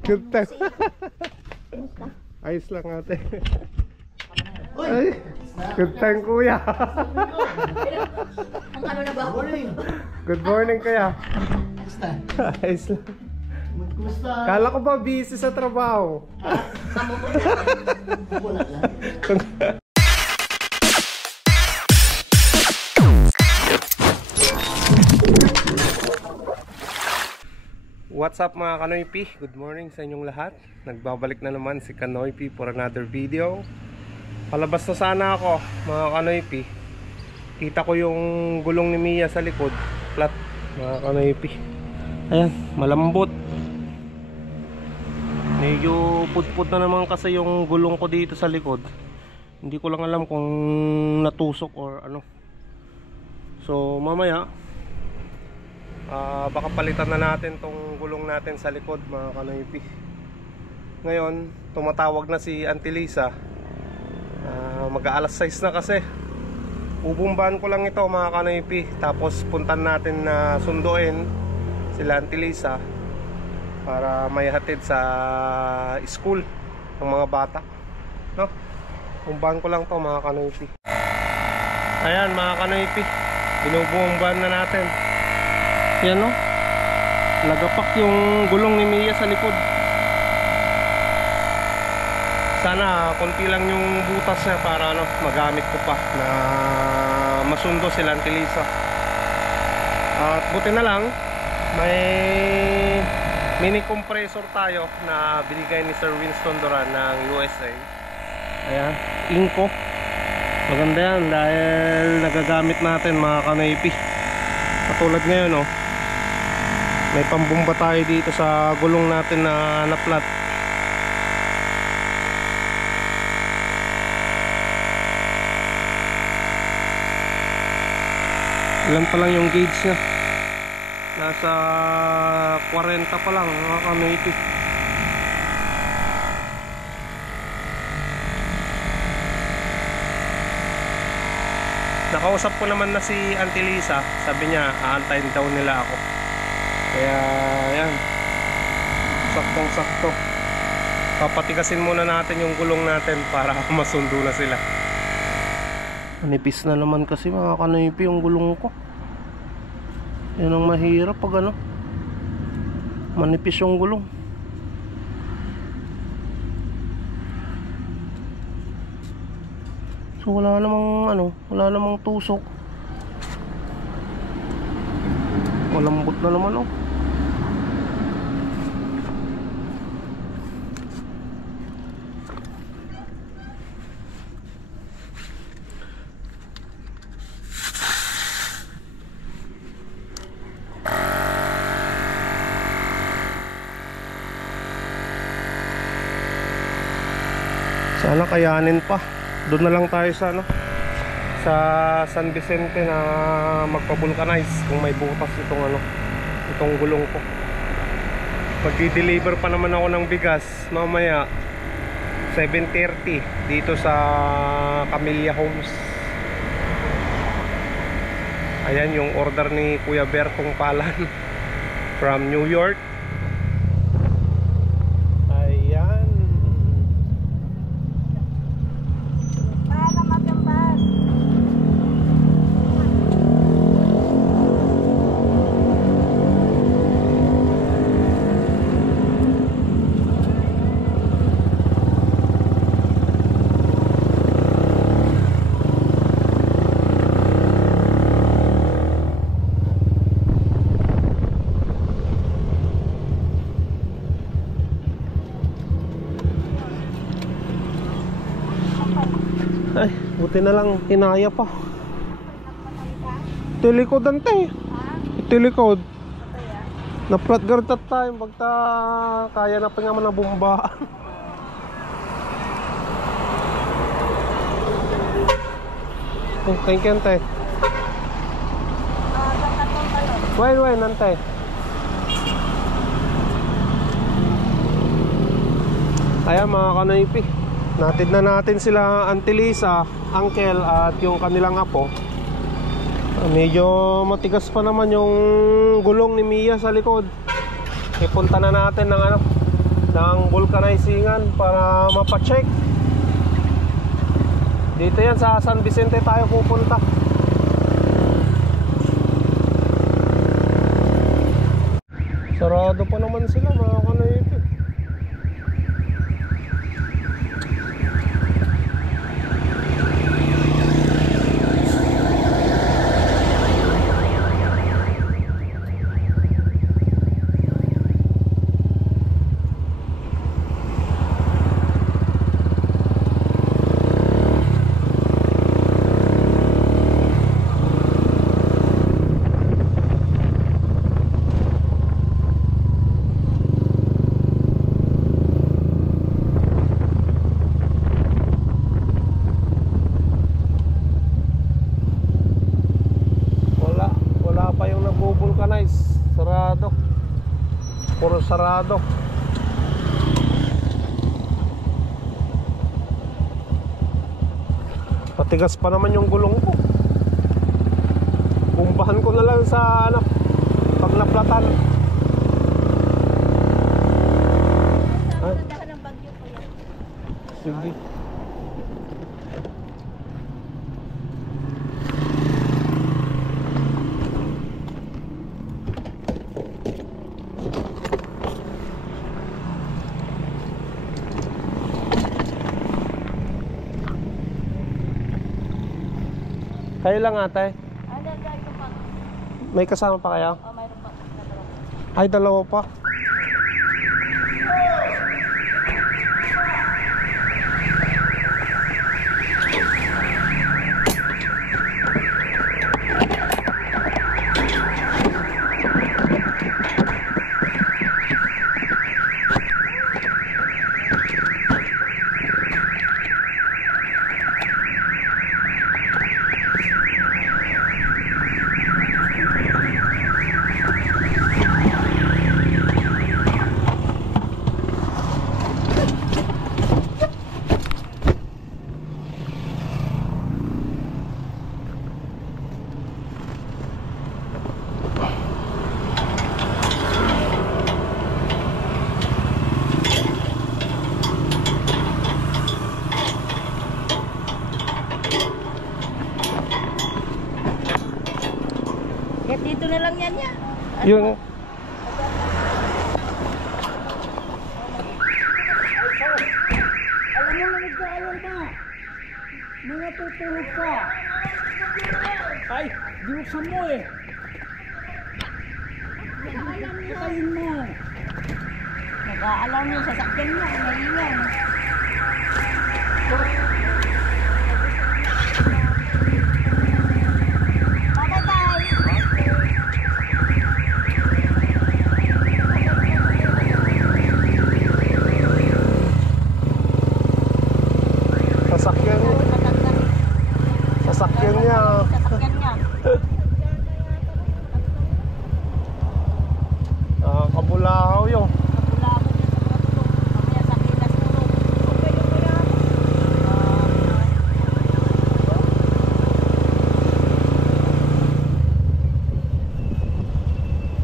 Good time. Ayos lang ate. Ay, good time kuya. Ang ano na ba? Good morning kuya. Ayos lang. Kala ko ba busy sa trabaho? What's up mga Kanoypi? Good morning sa inyong lahat. Nagbabalik na naman si Kanoypi for another video. Palabas na sana ako mga Kanoypi. Kita ko yung gulong ni Mia sa likod. Flat mga Kanoypi. Ayan, malambot. Medyo putput na naman kasi yung gulong ko dito sa likod. Hindi ko lang alam kung natusok or ano. So mamaya baka palitan na natin tong gulong natin sa likod mga Kanoypi. Ngayon tumatawag na si Auntie Lisa. Mag-aalas 6 na kasi. Bubumbahan ko lang ito mga Kanoypi. Tapos puntan natin na sunduin sila Auntie Lisa para may hatid sa school ng mga bata, no? Bumbahan ko lang to mga Kanoypi. Ayan mga Kanoypi, binubumbahan na natin. Yan no, nagapak yung gulong ni Mia sa likod. Sana konti lang yung butas niya para ano, magamit ko pa na masundo sila Auntie Lisa. At buti na lang may mini compressor tayo na binigay ni Sir Winston Duran ng USA. Ayan, Inco. Maganda yan dahil nagagamit natin mga Kanoypi. Katulad ngayon oh, may pambumba tayo dito sa gulong natin na flat. Ilan pa lang yung gauge nya? Nasa 40 pa lang mga Kanoypi. Nakausap ko naman na si Auntie Lisa. Sabi niya aantayin daw nila ako. Kaya yan, saktong sakto. Papatigasin muna natin yung gulong natin para masundo na sila. Manipis na naman kasi mga Kanoypi yung gulong ko. Yan ang mahirap pag ano, manipis yung gulong. So wala namang ano, wala namang tusok. Malambot na naman oh. Sana kayanin pa. Doon na lang tayo sa ano, sa San Vicente na magpa-vulcanize kung may butas itong ano, itong gulong ko. Pag-deliver pa naman ako ng bigas mamaya 7:30 dito sa Camellia Homes. Ayan yung order ni Kuya Bertong Palan from New York. Ay, buti na lang hinaya pa. Tilikod ante. Tilikod. Na-flat guard at time pagta kaya na pa nga man na bomba. Oh, thank you ante. Wait, ante. Ayan mga Kanoypi, natid na natin sila Auntie Lisa, Uncle at yung kanilang apo. Medyo matigas pa naman yung gulong ni Mia sa likod. ipunta na natin ng ano, ng vulcanizingan para mapacheck. Dito yan sa San Vicente tayo pupunta. Sarado pa naman sila mga kanoypi. Sarado. Puro sarado. Patigas pa naman yung gulong ko. Bumbahan ko na lang sa ano, pag naplatan. Sige. Kayo lang ate? May kasama pa kayo? Oh, mayroon pa. Ay, dalawa pa. Dito na lang yan ya. Yung Alam mo, nagkaalam ka. Mga tutulog ka. Ay, binuksan mo eh. Patayin mo. Nag-aalam yung sasakyan niya. Ngayon. sasakyan niya. Kabulahaw yung.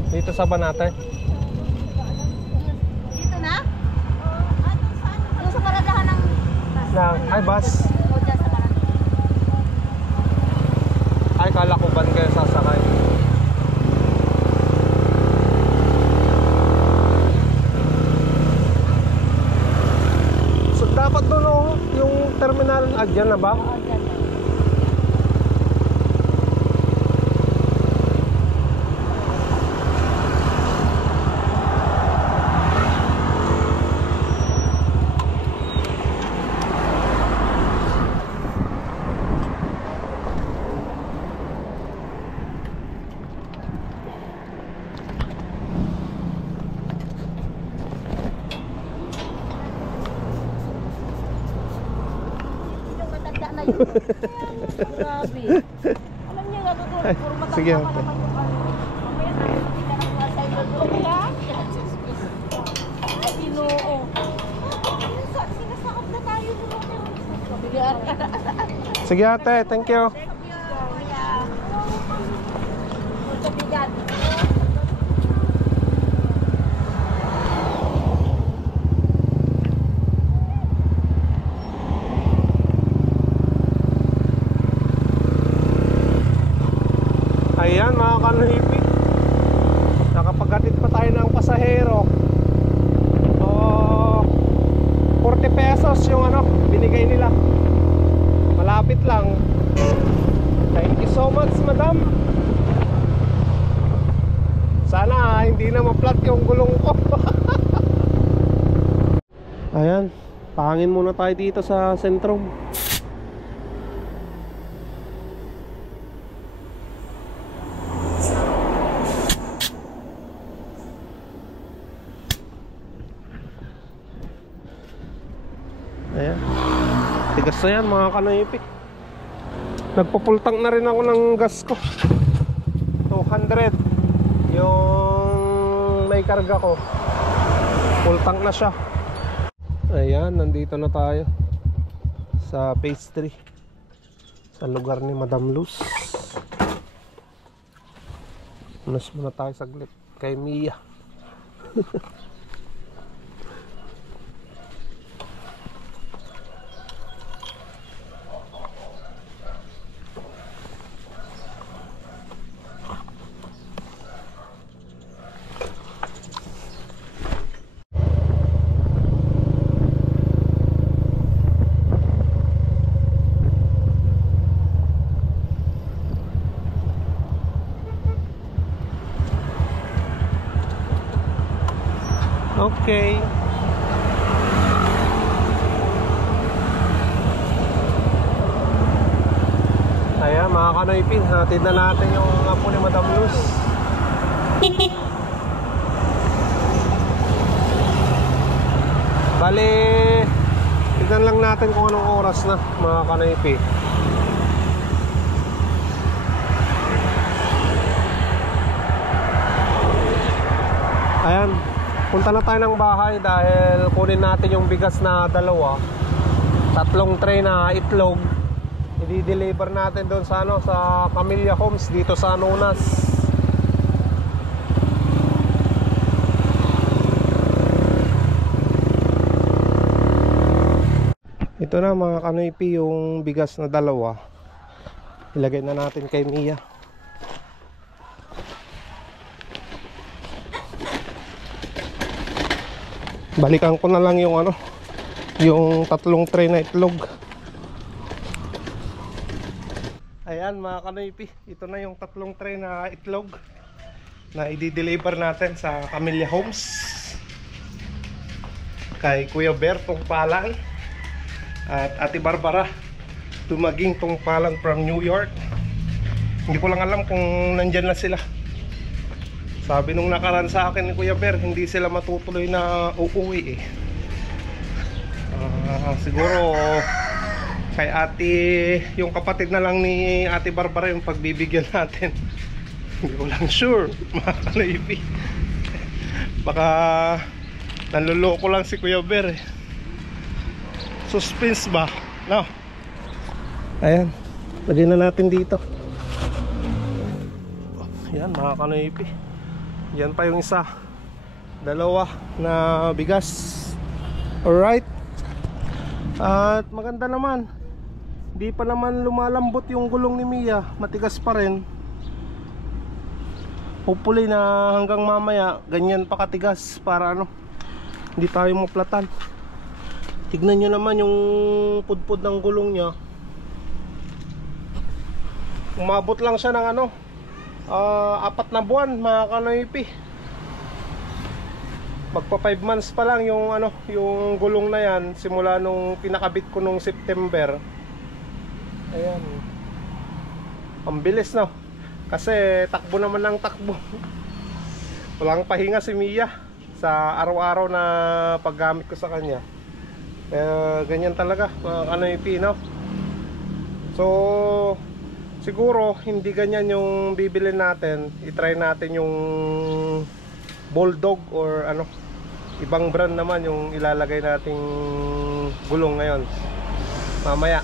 Dito sa Banate. Dito na? Doon sa paradahan ng Ay, bus. Ay, kala ko ban kayo sasakay. So, dapat doon yung terminal. Dyan na ba? dyan. Grabe. Alam niyo nga doon, puro matanda Sige, pa ate. naman yung ano. Mamaya na, hindi ka nang nasa ilo doon. Kaya? Ay, Ginoo. Sinasakap na tayo doon. Kabigaan ka na. Sige ate, thank you. Kabigaan. Ayan, pahangin muna tayo dito sa sentrum. Ayan, tigas na yan mga kanoypi. Nagpupultang na rin ako ng gas ko. 200 yung may karga ko. Full tank na siya. Ayan, nandito na tayo sa phase 3, sa lugar ni Madam Luz. Unas muna tayo saglit kay Mia. Okay. Ayan mga kanoypin, hatid na natin yung apo ni Madam Luz. Bale, tignan lang natin kung anong oras na mga kanoypin. Ayan, punta na tayo ng bahay dahil kunin natin yung bigas na dalawa, 3 tray na itlog. I-deliver natin doon sa ano, sa Camellia Homes dito sa Anonas. Ito na mga kanoypi yung bigas na dalawa. Ilagay na natin kay Mia. Balikan ko na lang yung ano, yung 3 tray na itlog. Ayan mga kanoypi, ito na yung 3 tray na itlog na i-deliver natin sa Camellia Homes kay Kuya Ber Tungpalan at Ate Barbara Tumaging Tungpalan from New York. Hindi ko lang alam kung nandyan na sila. Sabi nung nakaraan sa akin ni Kuya Ber, hindi sila matutuloy na uuwi eh. Siguro kay ate, yung kapatid na lang ni Ate Barbara yung pagbibigyan natin. Hindi ko lang sure mga kanoypi. Baka nanluloko lang si Kuya Ber eh. Suspense ba? No? Ayan, lagyan na natin dito. Ayan mga kanoypi, yan pa yung isa, dalawa na bigas. Alright. At maganda naman, di pa naman lumalambot yung gulong ni Mia, matigas pa rin. Hopefully na hanggang mamaya ganyan pa katigas para ano, hindi tayo maplatan. Tignan nyo naman yung pudpud ng gulong nya. Umabot lang siya ng ano, 4 na buwan mga kanoypi. Magpa 5 months pa lang yung ano, yung gulong na yan simula nung pinakabit ko nung September. Ayan, ang bilis no, kasi takbo naman ng takbo. Walang pahinga si Mia sa araw-araw na paggamit ko sa kanya. Ganyan talaga mga kanoypi no. So siguro hindi ganyan yung bibili natin. I-try natin yung Bulldog or ano, ibang brand naman yung ilalagay nating gulong ngayon mamaya.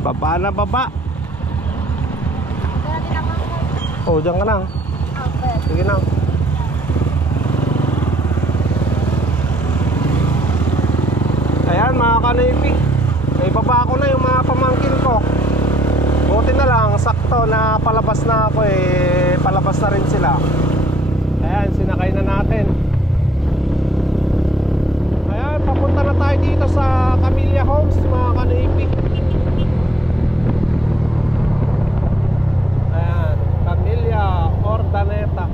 Baba na baba. Oh, dyan ka na. Sige na. Ayan mga kanipi, may baba ko na yung mga pamangkin ko. Buti na lang, sakto na palabas na ako eh. Palabas na rin sila. Ayan, sinakay na natin. Ayan, papunta na tayo dito sa Camilla Homes mga kanipi. Ayan, Camilla Ordaneta.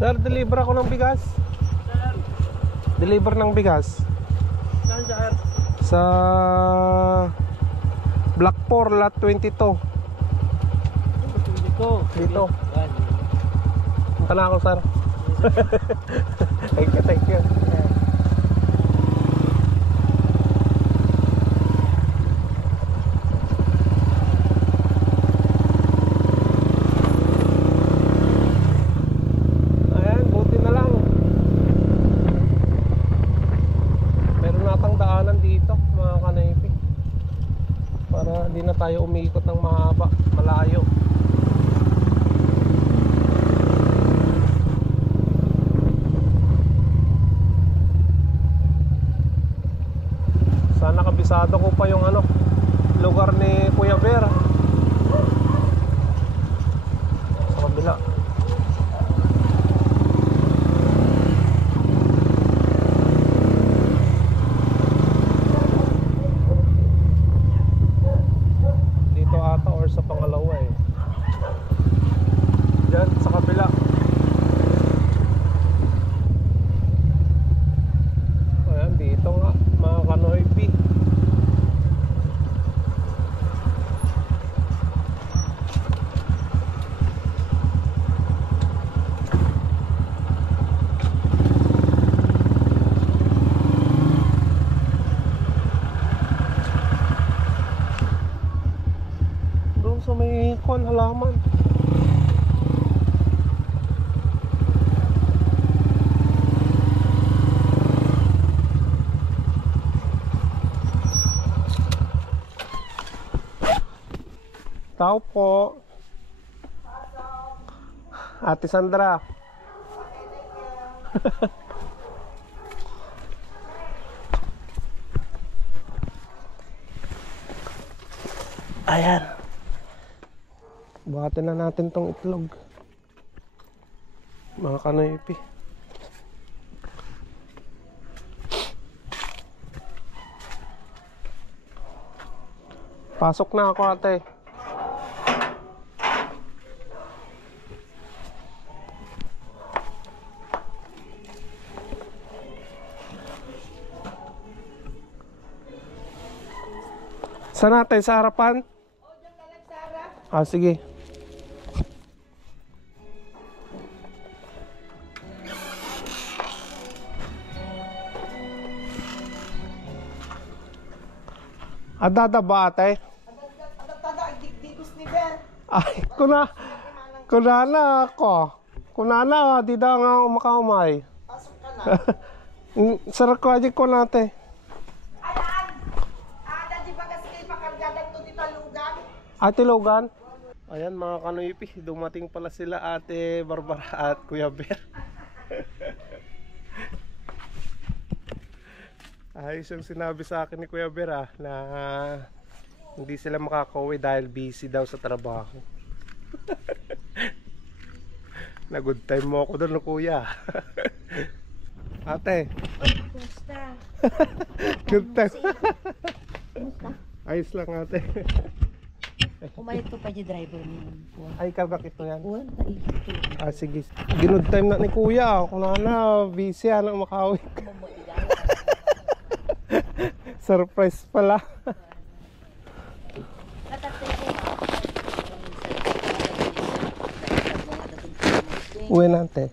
Sir, deliver ako ng bigas. Sir, Deliver ng bigas. saan sir? Sa Block 4, Lot 22. Dito. Punta na ako, sir. Thank you, thank you. Ayan, buti na lang. Meron natang daanan dito, mga kanaypi. Para di na tayo umiikot ng mahaba, malayo. Sana kabisado ko pa yung ano, lugar ni Kuya Bear. Sa kabila. Dito ata or sa pangalawa eh. Diyan sa kabila. Ayan, dito nga mga kanoypi. Doon sa may kon halaman. Tao po. Ate Sandra. Ayan. Buhatin na natin tong itlog. Mga kanoypi. Pasok na ako, ate. Saan natin? Sa harapan? Ah, sige. Adada ba ate? Ay, kunana ako. Kunana, di da nga umakaumay. Pasok ka na. Sarap ko aja ko nate. Ayan! Di ba kasi kayo pakargadan to dito lugan? Ate Logan. Ayan mga kanoypi, dumating pala sila Ate Barbara at Kuya Bear. Ayos yung sinabi sa akin ni Kuya Bear na hindi sila makakauwi dahil busy daw sa trabaho. Na good time mo ako doon, no, Kuya. Ate. Kumusta? Good time. Kumusta? Ayos lang ate. Umalit ko pa yung driver niya. Ay, kargak ito yan. Uwan, kaisip ko. Ah, sige. Good time na ni Kuya. Kung na, busy na makawik. Surprise pala. Uwi natin.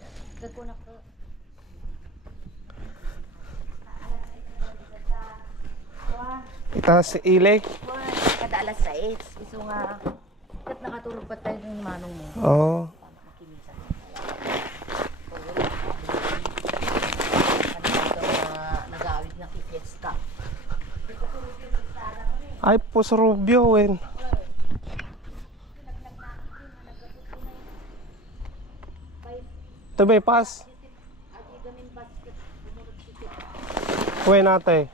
Itaas si Ilay. Kada alas 6. Iso nga, kat nakatulog pa tayo ng manong mo. Oo. Fiesta. Ay, pos Rubio, wen. Ito may pas. Wen ate.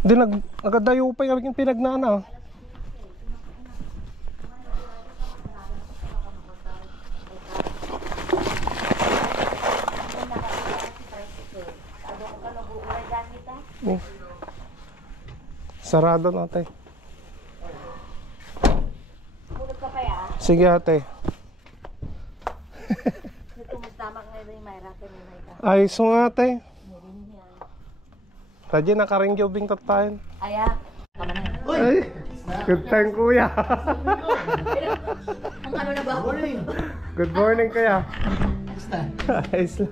Di nagadayo pa yung pinagnana. Oh. Sarado na ate. Mulot ka pa ya? Sige ate. Tumustamak ngayon yung Mayra. Ayos nga ate. Radya nakaringyo bing tatayin. Aya. Kamanan. Ay, good time kuya. Ang ano na ba? Good morning kuya. Kumusta? Ayos lang.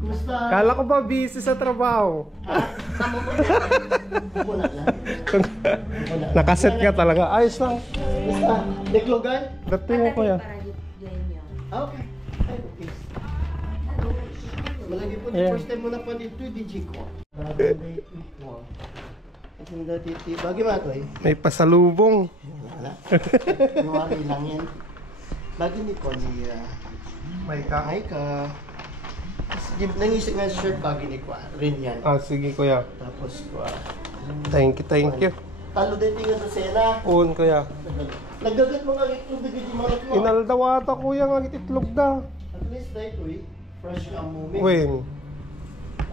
Kumusta? Kala ko ba busy sa trabaho? Wala lang. Nakaset ka talaga. Ayos lang. Kumusta? Deklogan? Dati mo kuya. Ah, okay. Ay, okay. Malagi po, Yeah. first time mo na po dito, DJ ko. Bagay ko. At yung dati, bagay mo ito eh. May pasalubong. Wala. Nuwari lang yan. Bagay ni ko, ni May ka. Micah. Nangisip nga shirt bagay ni ko. Rin yan. Ah, sige kuya. Tapos ko. Thank you. Talo din tingnan sa sena. Un kuya. Nagdagat mo nga itlog na ganyan marot mo. Inaldaw ata kuya nga itlog da. At least dahil ko eh. Fresh ka ang moment. Wen,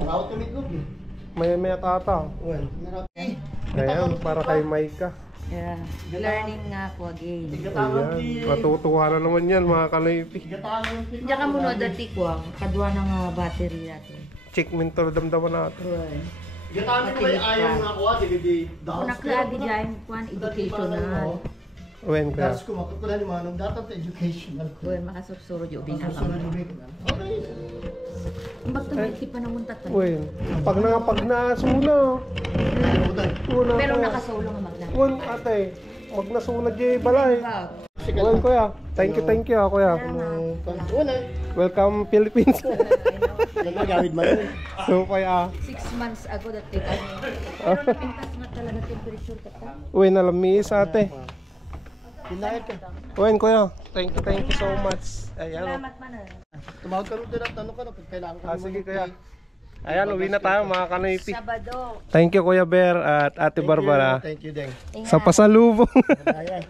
Nakawat kami itlog eh. maya tata. Well, narap eh. Ayan, para kay Maika. Yeah. Learning nga ako again. Gatangan Ayan, matutuwa na naman yan mga kanaypi. Gatangan Diyan ka muna dati ko ang kadwa ng battery natin. Check mentor damdaman natin. Well, Gatangan ko ayaw nga ako di kung naklagi dyan, kung educational. Wen kuya. Das ko makukulan ni manong datang sa educational ko. Well, makasursuro yung ubing Susunod ka. ni Vic. Okay. Bakit tumiti pa naman tatan? Wen, pag nasuna. Una Pero kuya. nakasolo nga magna. Wen ate, magnasuna di balay. Sige Wen lang. kuya. Thank you kuya. Una. Welcome Philippines. Nagagawid man yun. So kuya. 6 months ago dati kami. Pero napintas nga talaga temperature ka ta. Wen, alamis ate. Pinayat ka. Wen kuya. Thank you so much. Ayan. Salamat man ah. Tumawag ka rin din at tanong ka na pag kailangan ka. Ah, naman sige ng kuya. pay. Ayan, uwi na tayo mga kanaypi. Sabado. Thank you Kuya Bear at Ate Barbara Thank you, Deng. sa pasalubong. Ayan.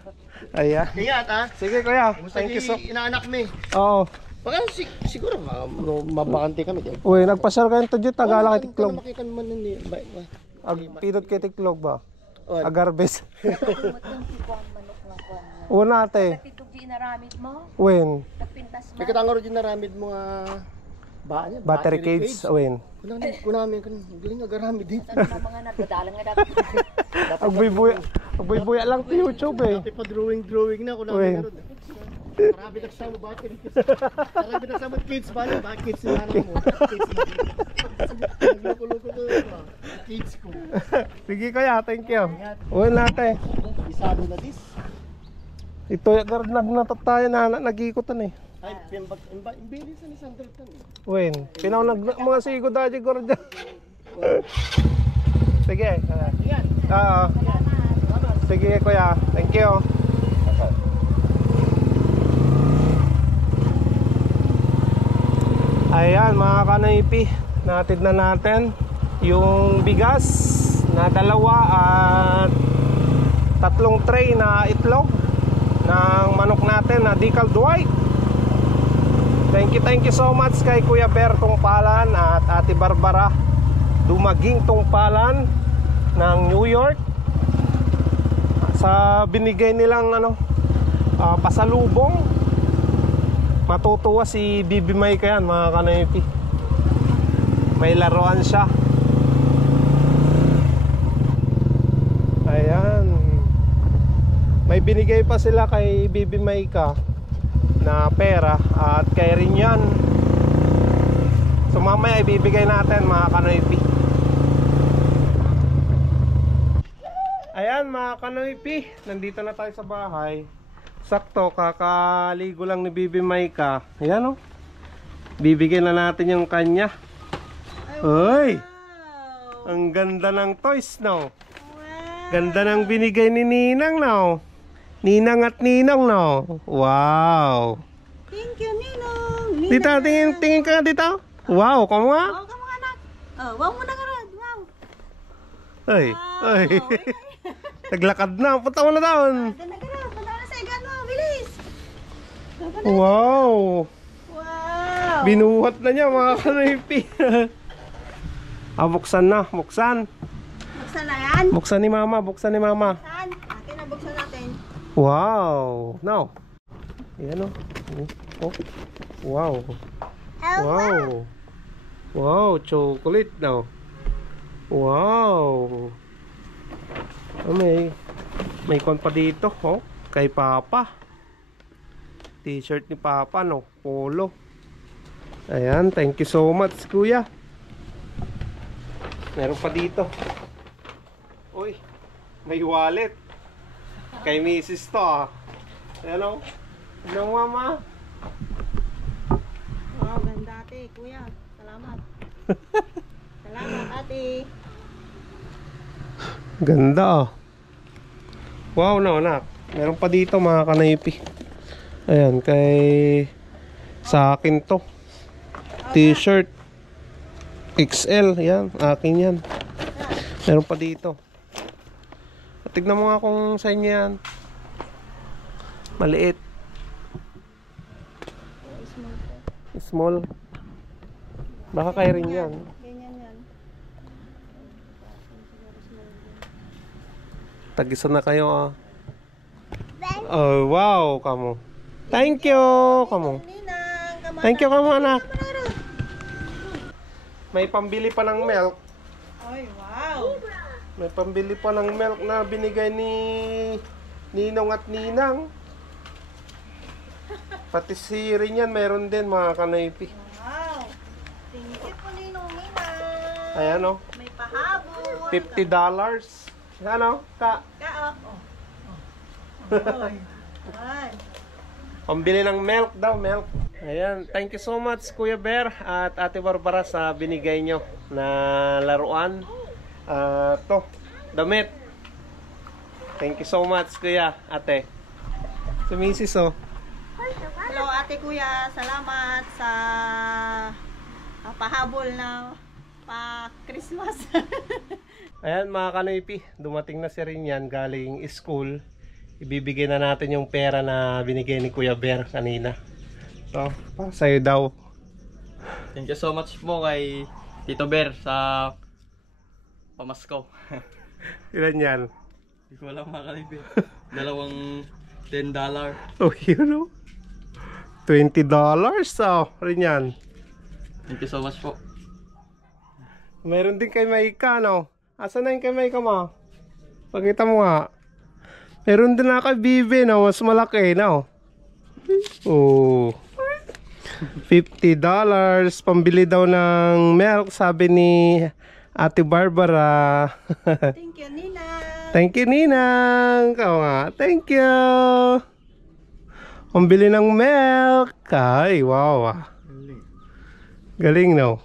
Ayan. Ingat ha. Sige Kuya. Kumusta Thank you so. inaanak mo eh. Oo. Baka siguro mabakante kami din. Uy, nagpasyal kayo ito dyan. Tagala kay Tiklog. Makita naman nun eh. Ag pidot kay Tiklog ba? What? Agarbes. Matang tikong manok nga ko. Una ate. Titog di naramid mo. Wen. Nagpintas mo. Kaya katang rin naramid mo nga ba niya? Battery cage. Wen. Kunamin kan galing agaramid din. Ano ba mga nagdadalang nga dapat. Agbuy-buya lang sa YouTube eh. Dati pa drawing na Uy. kunamin karon. Marami nagsama battery cage. Marami nagsama kids ba niya? Bakit kids na anak mo? Kids na. Nagloko-loko to. Kids ko. Sige Kuya, thank you. Uy nate. Isado na dis. Ito yung natataya na nag-iikutan eh. Ay, imbilis na ni Sanderton eh. Wen. Pinaw mga sigo dati gorda. Sige. Oo. Sige Kuya. Thank you. Ayan mga kanaypi, natid na natin yung bigas na 2 at 3 tray na itlog ng manok natin na Decal Dwight. Thank you so much kay Kuya Bear Tungpalan at Ate Barbara Dumaging Tungpalan ng New York sa binigay nilang pasalubong. Matutuwa si Bibi May kayan mga kanaypi. May laruan siya. Ayan. May binigay pa sila kay Bibi Maika na pera at kay Rinyan. So mamaya ibibigay natin mga kanaypi. Ayan mga kanaypi, nandito na tayo sa bahay. Sakto, kakaligo lang ni Bibi Maika. Ayan o. Bibigyan na natin yung kanya. Uy! Wow. Ang ganda ng toys, no? Wow. Ganda ng binigay ni Ninang, no? Ninang at Ninong, no? Wow! Thank you, Ninong. Dito, tingin ka dito. Wow, kamo nga. Wow, kamu anak. Oh, wow mo na ka rin. Wow. Ay, ay. Naglakad na. Punta mo na doon. Ganda ka rin. Punta ka na sa igan mo. Bilis. Wow! Wow. Binuhat na niya, mga kanipi. Buksan na. Buksan. Buksan na yan. Buksan ni mama. Buksan ni mama. Saan? Atin na buksan natin. Wow! Now. Ayan o. Oh. Wow. Wow. Wow, chocolate now. Wow. Oh, may kon pa dito, oh, kay Papa. T-shirt ni Papa, no, polo. Ayan, thank you so much, Kuya. Meron pa dito. Uy, may wallet. Kay Mrs. to, ah. Ayan, oh. Ano, Mama? Wow, ganda ate. Kuya, salamat. Salamat ate. Ganda, ah. Wow, no, anak. Meron pa dito, mga kanaypi. Ayan, sa akin to. T-shirt XL, yan, akin yan. Meron pa dito. Tignan mo nga kung sa inyo yan. Maliit. Small. Baka kayo rin yan. Ganyan yan. Tag-isa na kayo, ah. Oh, wow, kamo. Thank you, kamo. Ninang, kamo. Thank you, kamo, anak. May pambili pa ng milk. Ay, wow. May pambili pa ng milk na binigay ni Ninong at Ninang. Pati si rin yan, meron din, mga kanaypi. Wow. Thank you po, Ninong Ninang. Ayan, oh. May pahabol. $50. Ano? Kaop. Oh. Ay. Pambili ng milk daw, milk. Ayan, thank you so much Kuya Bear at Ate Barbara sa binigay nyo na laruan. To, damit. Thank you so much Kuya, Ate. Si Mrs. oh. Hello ate kuya, salamat sa pahabol na pa-Christmas. Ayan mga kanipi, dumating na si Rinyan galing school. Ibibigay na natin yung pera na binigay ni Kuya Bear kanina. So, para sa'yo daw. Thank you so much po kay Tito Bear sa pamasko. Ilan yan? Hindi ko alam mga kalibin. Dalawang $10. Oh, you know? $20. So, Rinyan. Thank you so much po. Meron din kay Maika, no? Asan na yung kay Maika mo? Pakita mo nga. Meron din na kay Bibi, no? Mas malaki, no? Oh. $50. Pambili daw ng milk, sabi ni Ate Barbara. Thank you, Ninang. Thank you, Ninang. Ikaw nga. Thank you. Pambili ng milk. Ay, wow. Galing, no?